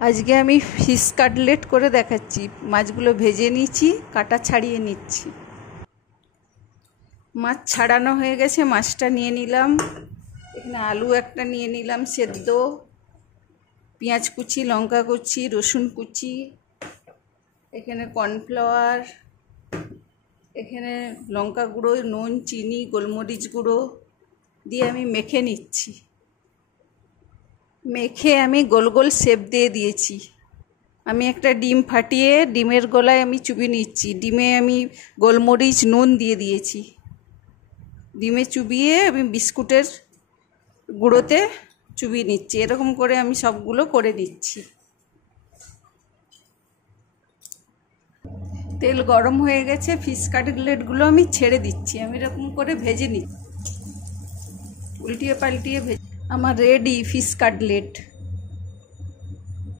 আজকে আমি fish cutlet করে দেখাচ্ছি। মাছগুলো ভেজে নিচ্ছি, কাটা ছাড়িয়ে নিচ্ছি। মাছ ছাড়ানো হয়ে গেছে, মাছটা নিয়ে নিলাম। এখানে আলু একটা নিয়ে নিলাম সেদ্ধ, পেঁয়াজ কুচি, লঙ্কা কুচি, রসুন কুচি, এখানে কর্নফ্লাওয়ার, এখানে লঙ্কা গুঁড়ো, নুন, চিনি, গোলমরিচ গুঁড়ো দিয়ে আমি মেখে নিচ্ছি। মেখে আমি গোল গোল শেপ দিয়ে দিয়েছি। আমি একটা ডিম ফাটিয়ে ডিমের গলায় আমি চুবিয়ে নিচ্ছি। ডিমে আমি গোলমরিচ নুন দিয়ে দিয়েছি। ডিমে চুবিয়ে আমি বিস্কুটের গুঁড়োতে চুবিয়ে নিচ্ছি। এরকম করে আমি সবগুলো করে নিচ্ছি। তেল গরম হয়ে গেছে, ফিশ কাটলেটগুলো আমি ছেড়ে দিচ্ছি। আমি এরকম করে ভেজে নিচ্ছি, উল্টিয়ে পাল্টিয়ে ভেজে। আমার রেডি ফিশ কাটলেট।